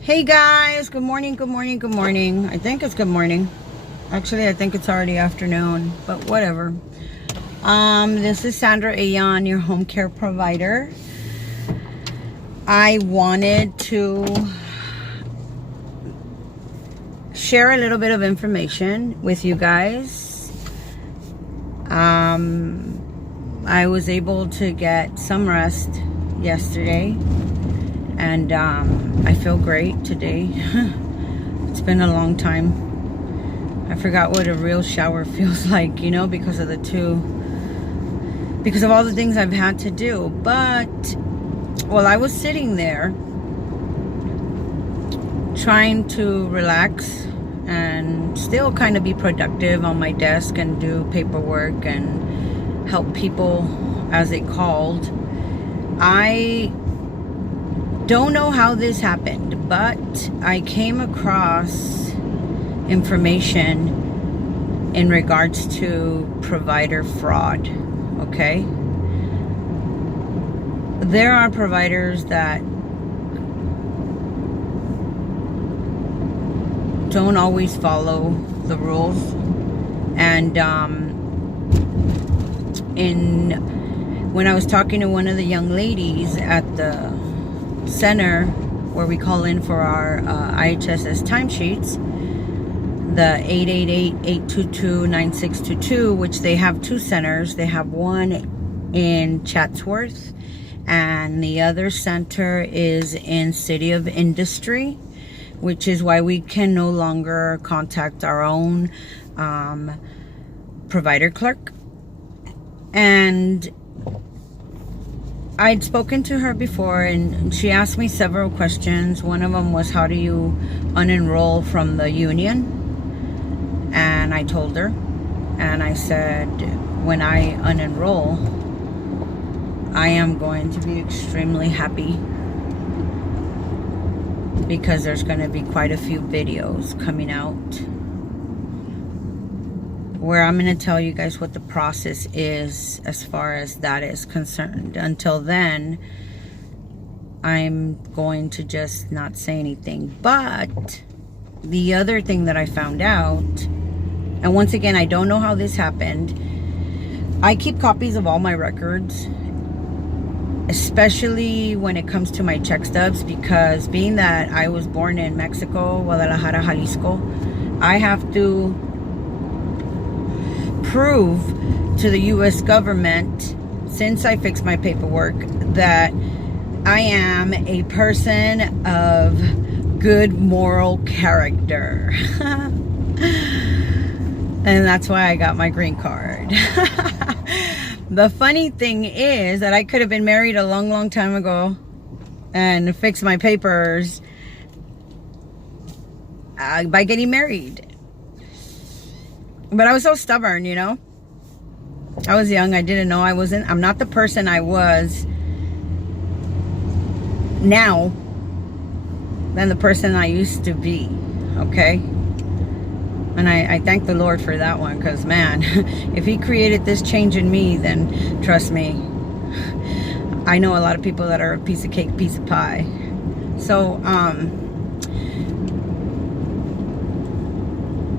Hey guys, good morning, good morning, good morning. I think it's good morning. Actually, I think it's already afternoon, but whatever. This is Sandra Ayan, your home care provider. I wanted to share a little bit of information with you guys. I was able to get some rest yesterday, and I feel great today. It's been a long time. I forgot what a real shower feels like, you know, because of all the things I've had to do. But while I was sitting there trying to relax and still kind of be productive on my desk and do paperwork and help people as they called, I don't know how this happened, but I came across information in regards to provider fraud. Okay, there are providers that don't always follow the rules, and when I was talking to one of the young ladies at the center where we call in for our IHSS timesheets, the 888-822-9622, which they have two centers. They have one in Chatsworth and the other center is in City of Industry, which is why we can no longer contact our own provider clerk. And I'd spoken to her before, and she asked me several questions. One of them was, how do you unenroll from the union? And I told her, and I said, when I unenroll, I am going to be extremely happy, because there's going to be quite a few videos coming out where I'm going to tell you guys what the process is as far as that is concerned. Until then, I'm going to just not say anything. But the other thing that I found out, and once again, I don't know how this happened, I keep copies of all my records, especially when it comes to my check stubs, because being that I was born in Mexico, Guadalajara, Jalisco, I have to prove to the U.S. government, since I fixed my paperwork, that I am a person of good moral character. And that's why I got my green card. The funny thing is that I could have been married a long, long time ago and fixed my papers by getting married. But I was so stubborn, you know. I was young. I didn't know. I'm not the person I was now than the person I used to be. Okay. And I thank the Lord for that one, because man, if he created this change in me, then trust me, I know a lot of people that are a piece of cake, piece of pie. So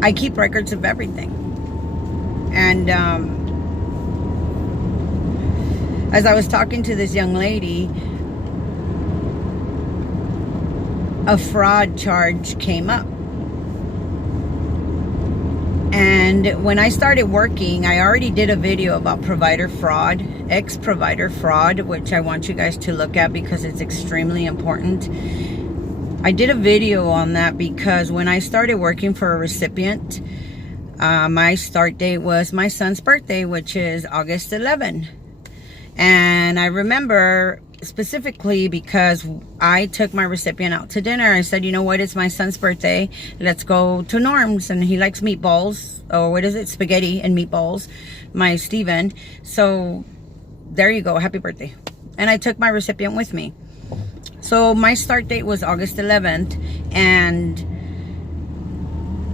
I keep records of everything. And as I was talking to this young lady, a fraud charge came up. And when I started working, I already did a video about provider fraud, ex-provider fraud, which I want you guys to look at because it's extremely important. I did a video on that because when I started working for a recipient, my start date was my son's birthday, which is August 11. And I remember specifically because I took my recipient out to dinner. I said, you know what, it's my son's birthday, let's go to Norm's, and he likes meatballs, or what is it, spaghetti and meatballs, my Steven. So there you go, happy birthday. And I took my recipient with me. So my start date was August 11th, and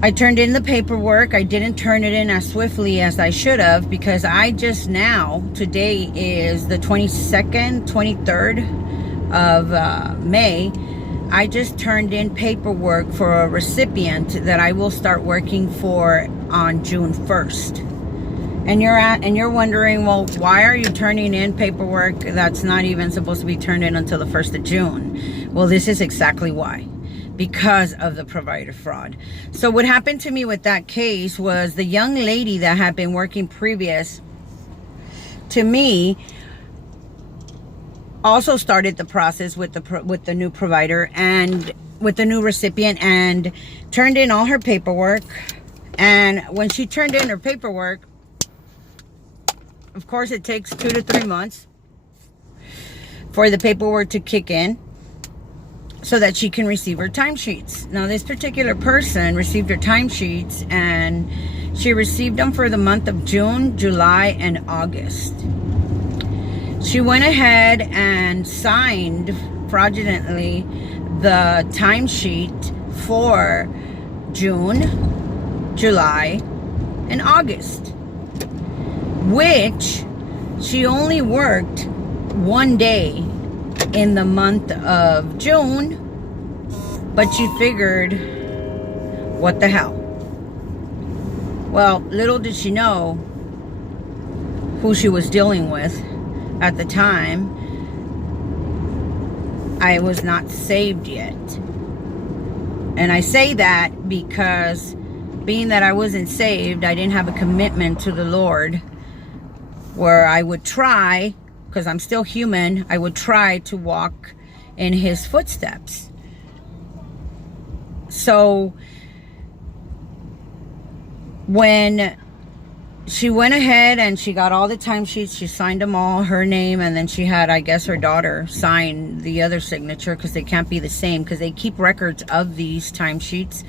I turned in the paperwork. I didn't turn it in as swiftly as I should have, because I just now, today is the 22nd, 23rd of May. I just turned in paperwork for a recipient that I will start working for on June 1st. And you're wondering, well, why are you turning in paperwork that's not even supposed to be turned in until the 1st of June? Well, this is exactly why. Because of the provider fraud. So what happened to me with that case was the young lady that had been working previous to me also started the process with the new provider and with the new recipient, and turned in all her paperwork. And when she turned in her paperwork, of course it takes 2 to 3 months for the paperwork to kick in so that she can receive her timesheets. Now, this particular person received her timesheets, and she received them for the month of June, July, and August. She went ahead and signed fraudulently the timesheet for June, July, and August, which she only worked 1 day in the month of June, but she figured, what the hell? Well, little did she know who she was dealing with at the time. I was not saved yet. And I say that because being that I wasn't saved, I didn't have a commitment to the Lord where I would try, because I'm still human, I would try to walk in his footsteps. So when she went ahead and she got all the timesheets, she signed them all, her name, and then she had, I guess, her daughter sign the other signature, because they can't be the same, because they keep records of these timesheets.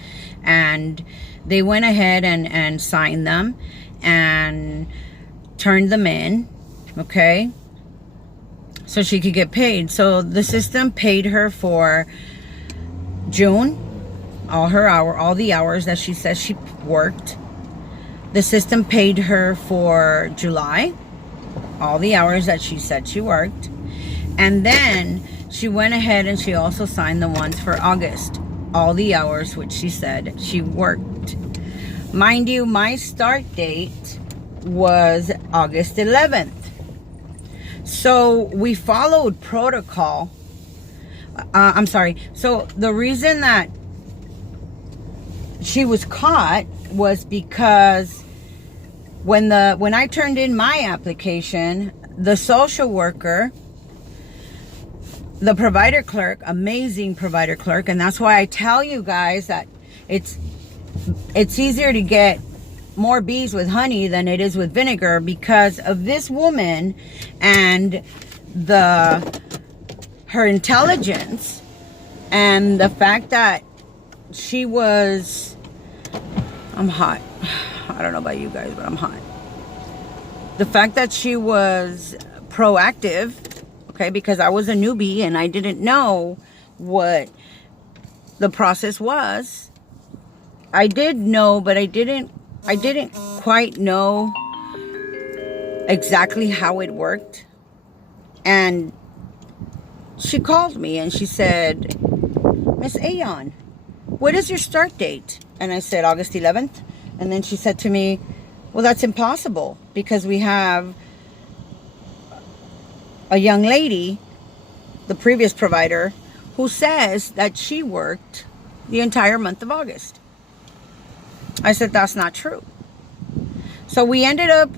And they went ahead and signed them and turned them in, okay, so she could get paid. So the system paid her for June, all the hours that she says she worked. The system paid her for July, all the hours that she said she worked. And then she went ahead and she also signed the ones for August, all the hours which she said she worked. Mind you, my start date was August 11th. So we followed protocol. I'm sorry. So the reason that she was caught was because when I turned in my application, the social worker, the provider clerk, amazing provider clerk, and that's why I tell you guys that it's easier to get more bees with honey than it is with vinegar, because of this woman and her intelligence, and the fact that she was, I'm hot. I don't know about you guys, but I'm hot. The fact that she was proactive, okay, because I was a newbie and I didn't know what the process was. I did know, but I didn't quite know exactly how it worked. And she called me and she said, Miss Ayon, what is your start date? And I said August 11th. And then she said to me, well, that's impossible, because we have a young lady, the previous provider, who says that she worked the entire month of August. I said, that's not true. So we ended up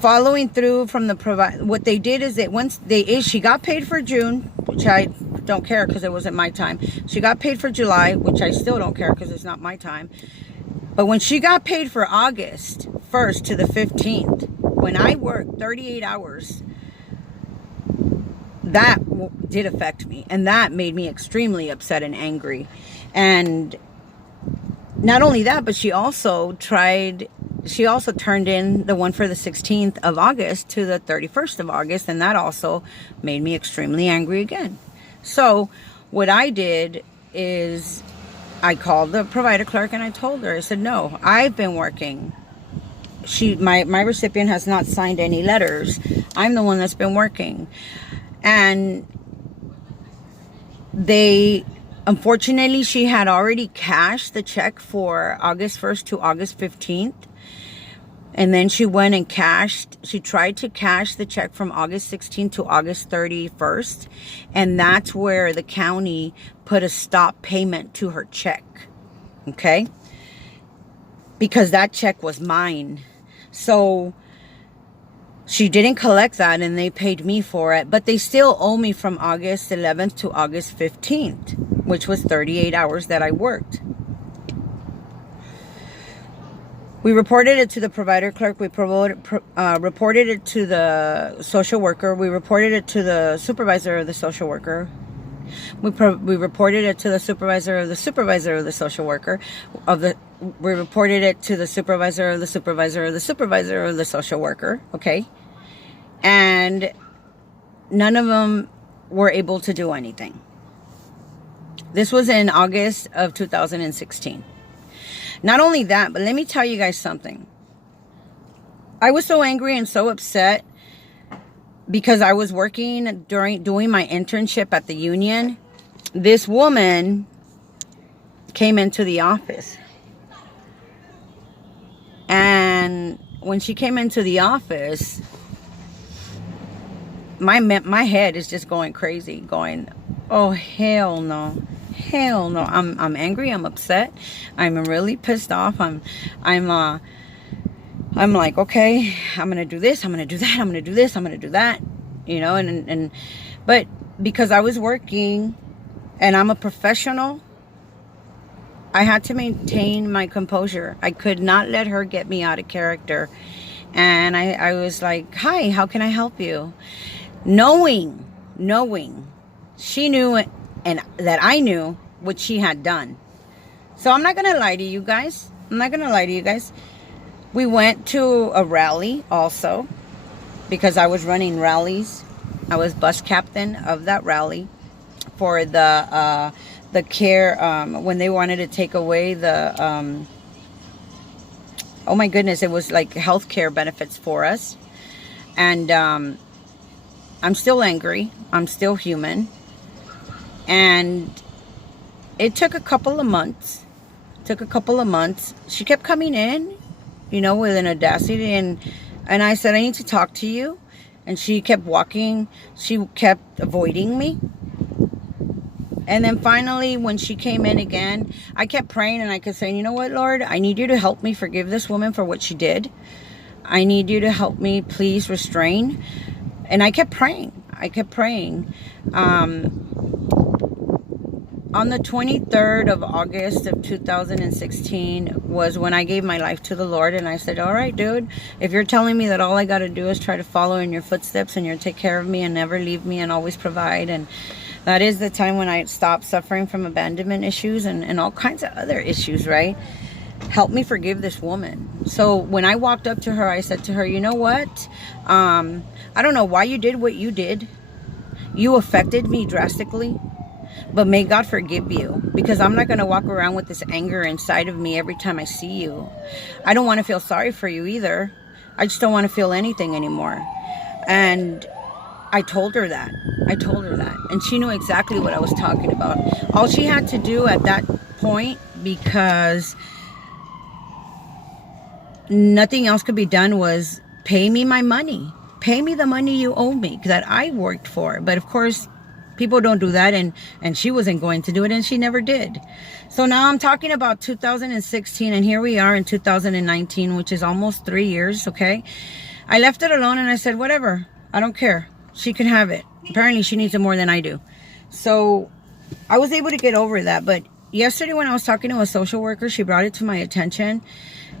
following through from the provider. What they did is that she got paid for June, which I don't care because it wasn't my time. She got paid for July, which I still don't care because it's not my time. But when she got paid for August 1st to the 15th, when I worked 38 hours, that did affect me. And that made me extremely upset and angry. And not only that, but she also turned in the one for the 16th of August to the 31st of August. And that also made me extremely angry again. So what I did is I called the provider clerk and I told her, I said, no, I've been working. My recipient has not signed any letters. I'm the one that's been working. And Unfortunately, she had already cashed the check for August 1st to August 15th. And then she went and she tried to cash the check from August 16th to August 31st. And that's where the county put a stop payment to her check. Okay? Because that check was mine. So she didn't collect that and they paid me for it. But they still owe me from August 11th to August 15th, which was 38 hours that I worked. We reported it to the provider clerk. We reported it to the social worker. We reported it to the supervisor of the social worker. We reported it to the supervisor of the supervisor of the social worker. We reported it to the supervisor of the supervisor of the supervisor of the social worker. Okay. And none of them were able to do anything. This was in August of 2016. Not only that, but let me tell you guys something. I was so angry and so upset because I was working doing my internship at the union. This woman came into the office. And when she came into the office, my head is just going crazy, going, oh, hell no. Hell no. I'm angry. I'm upset. I'm really pissed off. I'm like, okay, I'm gonna do this. I'm gonna do that. I'm gonna do this. I'm gonna do that. You know, but because I was working and I'm a professional, I had to maintain my composure. I could not let her get me out of character. And I was like, hi, how can I help you? Knowing she knew and that I knew what she had done. So I'm not going to lie to you guys. We went to a rally also because I was running rallies. I was bus captain of that rally for the care, when they wanted to take away the, oh my goodness, it was like healthcare benefits for us. And I'm still angry. I'm still human. And it took a couple of months. She kept coming in, you know, with an audacity. And I said, I need to talk to you. And she kept walking. She kept avoiding me. And then finally, when she came in again, I kept praying and I kept saying, you know what, Lord, I need you to help me forgive this woman for what she did. I need you to help me, please restrain. And I kept praying. On the 23rd of August of 2016 was when I gave my life to the Lord. And I said, all right, dude, if you're telling me that all I got to do is try to follow in your footsteps and you'll take care of me and never leave me and always provide. And that is the time when I stopped suffering from abandonment issues and all kinds of other issues, right? Help me forgive this woman. So when I walked up to her, I said to her, you know what? I don't know why you did what you did. You affected me drastically. But may God forgive you, because I'm not going to walk around with this anger inside of me every time I see you. I don't want to feel sorry for you either. I just don't want to feel anything anymore. And I told her that. And she knew exactly what I was talking about. All she had to do at that point, because nothing else could be done, was pay me my money. Pay me the money you owe me that I worked for. But of course, people don't do that, and she wasn't going to do it, and she never did. So now I'm talking about 2016, and here we are in 2019, which is almost 3 years, okay? I left it alone, and I said, whatever, I don't care. She can have it. Apparently, she needs it more than I do. So I was able to get over that, but yesterday when I was talking to a social worker, she brought it to my attention.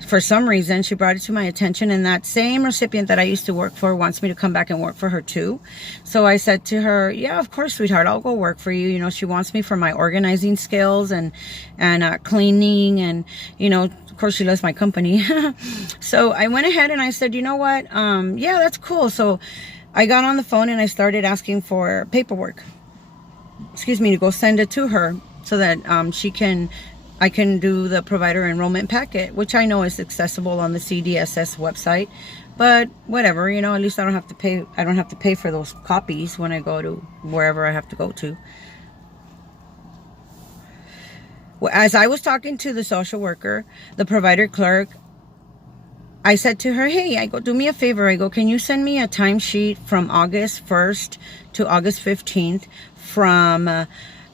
For some reason, she brought it to my attention, and that same recipient that I used to work for wants me to come back and work for her too. So I said to her, yeah, of course, sweetheart, I'll go work for you. You know, she wants me for my organizing skills and cleaning, and, you know, of course, she loves my company. So I went ahead and I said, you know what? Yeah, that's cool. So I got on the phone and I started asking for paperwork, to go send it to her so that I can do the provider enrollment packet, which I know is accessible on the CDSS website. But whatever, you know, at least I don't have to pay for those copies when I go to wherever I have to go to. As I was talking to the social worker, the provider clerk, I said to her, hey, I go, do me a favor. I go, can you send me a timesheet from August 1st to August 15th from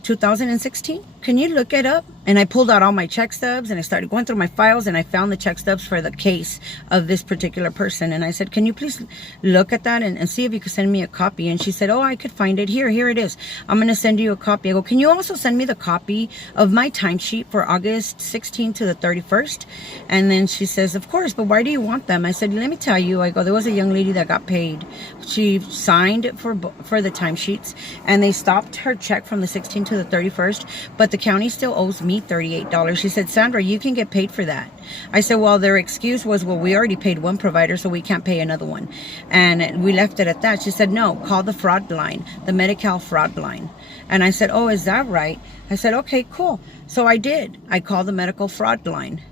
2016? Can you look it up? And I pulled out all my check stubs and I started going through my files and I found the check stubs for the case of this particular person. And I said, can you please look at that and see if you could send me a copy? And she said, oh, I could find it. Here it is. I'm going to send you a copy. I go, can you also send me the copy of my timesheet for August 16th to the 31st? And then she says, of course, but why do you want them? I said, let me tell you. I go, there was a young lady that got paid. She signed for the timesheets and they stopped her check from the 16th to the 31st, but the county still owes me $38. She said, Sandra, you can get paid for that. I said, well, their excuse was, well, we already paid one provider, so we can't pay another one. And we left it at that. She said, no, call the fraud line, the Medi-Cal fraud line. And I said, oh, is that right? I said, okay, cool. So I did. I called the medical fraud line.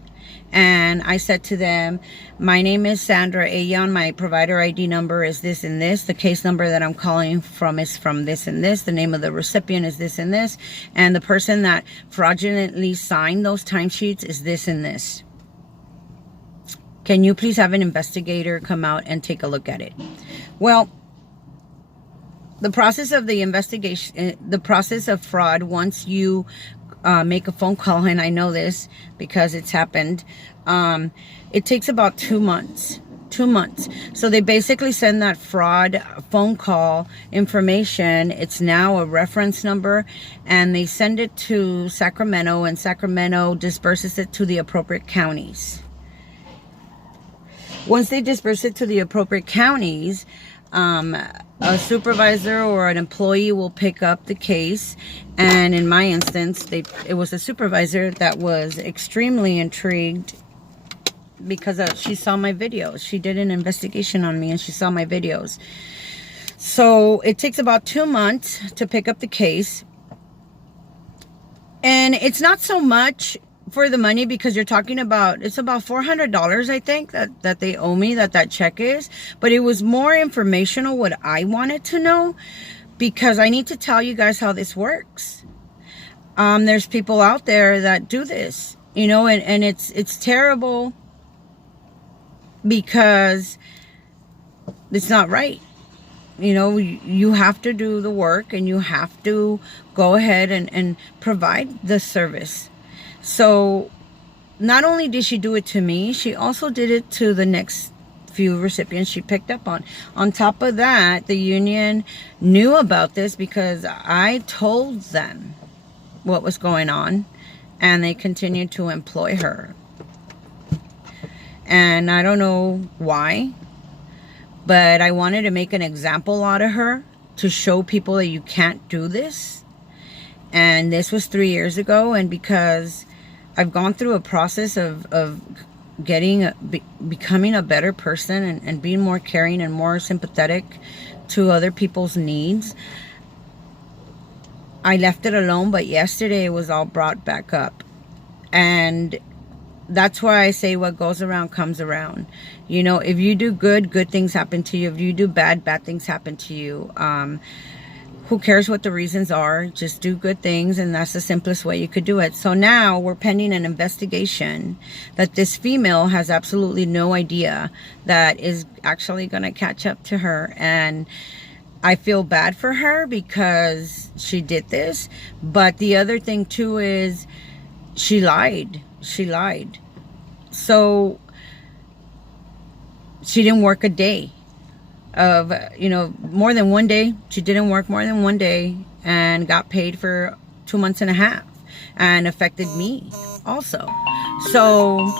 And I said to them, my name is Sandra Ayan. My provider ID number is this and this. The case number that I'm calling from is from this and this. The name of the recipient is this and this. And the person that fraudulently signed those timesheets is this and this. Can you please have an investigator come out and take a look at it? Well, the process of the investigation, the process of fraud, once you make a phone call, and I know this because it's happened, it takes about 2 months. 2 months. So they basically send that fraud phone call information. It's now a reference number, and they send it to Sacramento, and Sacramento disperses it to the appropriate counties. Once they disperse it to the appropriate counties, a supervisor or an employee will pick up the case. And in my instance, it was a supervisor that was extremely intrigued because she saw my videos. She did an investigation on me and she saw my videos. So it takes about 2 months to pick up the case. And it's not so much for the money, because you're talking about, it's about $400, I think, that they owe me, that check is. But it was more informational what I wanted to know, because I need to tell you guys how this works. There's people out there that do this, you know, and it's terrible because it's not right. You know, you have to do the work and you have to go ahead and provide the service. So not only did she do it to me, she also did it to the next few recipients she picked up on. On top of that, the union knew about this because I told them what was going on, and they continued to employ her. And I don't know why, but I wanted to make an example out of her to show people that you can't do this. And this was 3 years ago, and because I've gone through a process of becoming a better person and being more caring and more sympathetic to other people's needs, I left it alone, but yesterday it was all brought back up. And that's why I say what goes around comes around. You know, if you do good, good things happen to you. If you do bad, bad things happen to you. Who cares what the reasons are? Just do good things, and that's the simplest way you could do it. So now we're pending an investigation that this female has absolutely no idea that is actually going to catch up to her. And I feel bad for her because she did this. But the other thing too is she lied. She lied. So she didn't work a day. Of, you know, more than 1 day. She didn't work more than 1 day and got paid for 2.5 months, and affected me also. So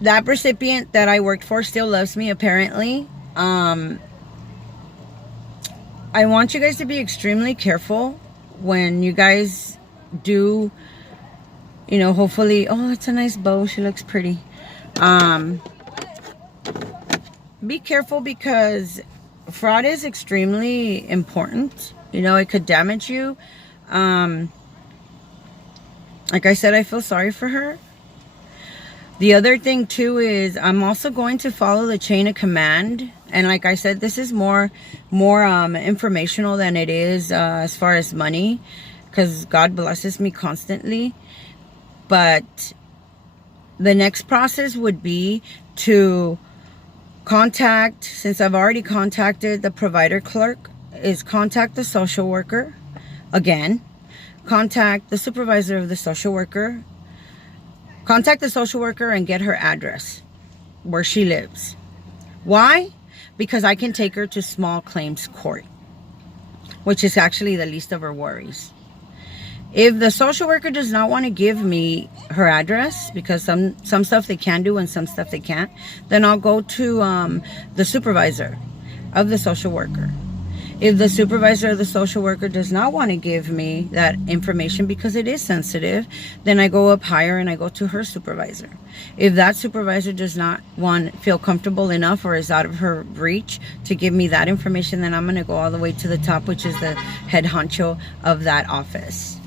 that recipient that I worked for still loves me, apparently. I want you guys to be extremely careful when you guys do, you know, hopefully, oh, it's a nice bow. She looks pretty. Be careful, because fraud is extremely important. You know, it could damage you. Like I said, I feel sorry for her. The other thing too is I'm also going to follow the chain of command. And like I said, this is more informational than it is as far as money, because God blesses me constantly. But the next process would be to contact, since I've already contacted the provider clerk, is contact the social worker again, contact the supervisor of the social worker, contact the social worker and get her address where she lives. Why? Because I can take her to small claims court, which is actually the least of her worries. If the social worker does not want to give me her address, because some stuff they can do and some stuff they can't, then I'll go to the supervisor of the social worker. If the supervisor of the social worker does not want to give me that information because it is sensitive, then I go up higher and I go to her supervisor. If that supervisor does not feel comfortable enough or is out of her reach to give me that information, then I'm going to go all the way to the top, which is the head honcho of that office.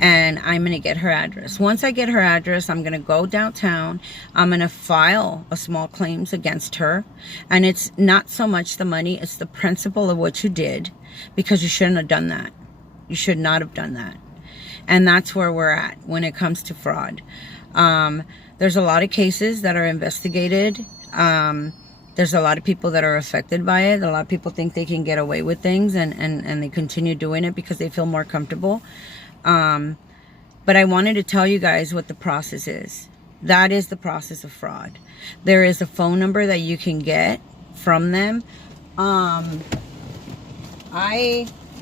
And I'm going to get her address. Once I get her address, I'm going to go downtown. I'm going to file a small claims against her. And it's not so much the money, it's the principle of what you did, because you shouldn't have done that. You should not have done that. And that's where we're at when it comes to fraud. There's a lot of cases that are investigated. There's a lot of people that are affected by it. A lot of people think they can get away with things and they continue doing it because they feel more comfortable. But I wanted to tell you guys what the process is. That is the process of fraud. There is a phone number that you can get from them. I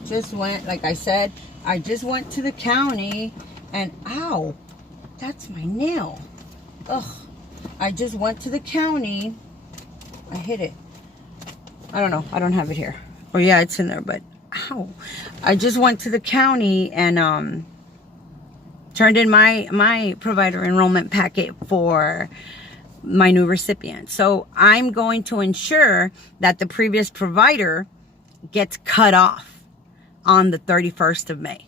just went, like I said, I just went to the county and, ow, that's my nail. Ugh. I just went to the county. I hit it. I don't know. I don't have it here. Oh yeah, it's in there, but ow. I just went to the county and turned in my provider enrollment packet for my new recipient. So I'm going to ensure that the previous provider gets cut off on the 31st of May.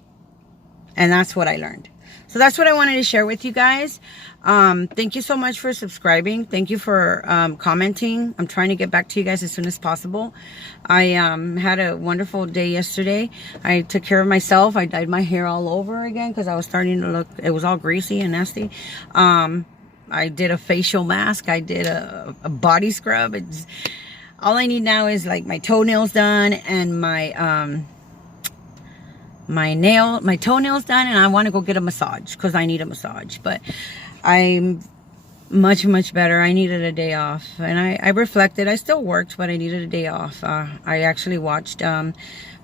And that's what I learned. So that's what I wanted to share with you guys. Thank you so much for subscribing. Thank you for commenting. I'm trying to get back to you guys as soon as possible. I had a wonderful day yesterday. I took care of myself. I dyed my hair all over again because I was starting to look, it was all greasy and nasty. I did a facial mask. I did a body scrub. It's all I need now is like my toenails done and my toenails done, and I want to go get a massage because I need a massage. But I'm much better. I needed a day off, and I reflected. I still worked, but I needed a day off. I actually watched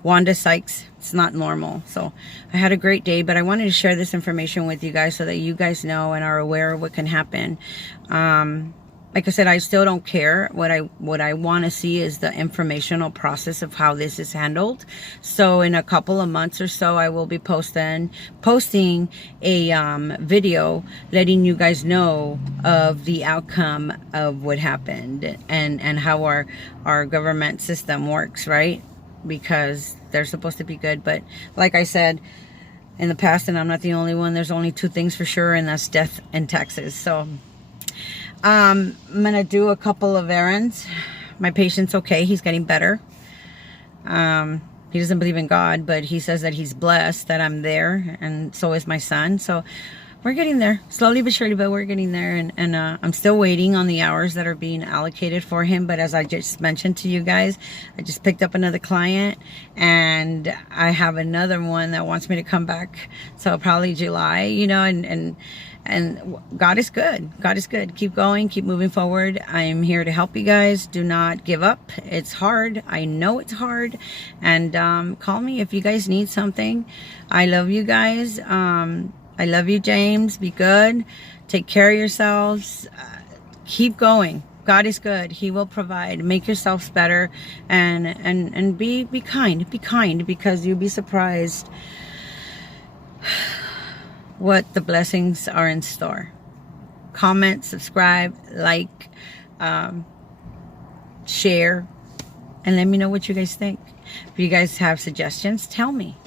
Wanda Sykes. It's Not Normal. So I had a great day, but I wanted to share this information with you guys so that you guys know and are aware of what can happen. Like I said, I still don't care. What I want to see is the informational process of how this is handled. So in a couple of months or so, I will be posting a video letting you guys know of the outcome of what happened and how our government system works, right? Because they're supposed to be good. But like I said in the past, and I'm not the only one, there's only two things for sure, and that's death and taxes. So I'm gonna do a couple of errands. My patient's okay. He's getting better. He doesn't believe in God, but he says that he's blessed that I'm there, and so is my son. So we're getting there, slowly but surely, but we're getting there. And I'm still waiting on the hours that are being allocated for him. But as I just mentioned to you guys, I just picked up another client, and I have another one that wants me to come back. So probably July, you know, and God is good. God is good. Keep going. Keep moving forward. I'm here to help you guys. Do not give up. It's hard. I know it's hard. And call me if you guys need something. I love you guys. I love you, James. Be good. Take care of yourselves. Keep going. God is good. He will provide. Make yourselves better. And be kind. Be kind, because you'll be surprised what the blessings are in store. Comment, subscribe, like, share, and let me know what you guys think. If you guys have suggestions, tell me.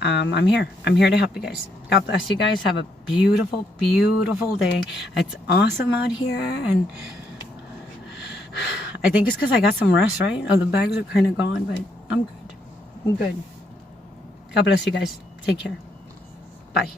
I'm here to help you guys. God bless you guys. Have a beautiful, beautiful day. It's awesome out here, and I think it's because I got some rest, right? Oh, the bags are kind of gone, but I'm good. God bless you guys. Take care. Bye.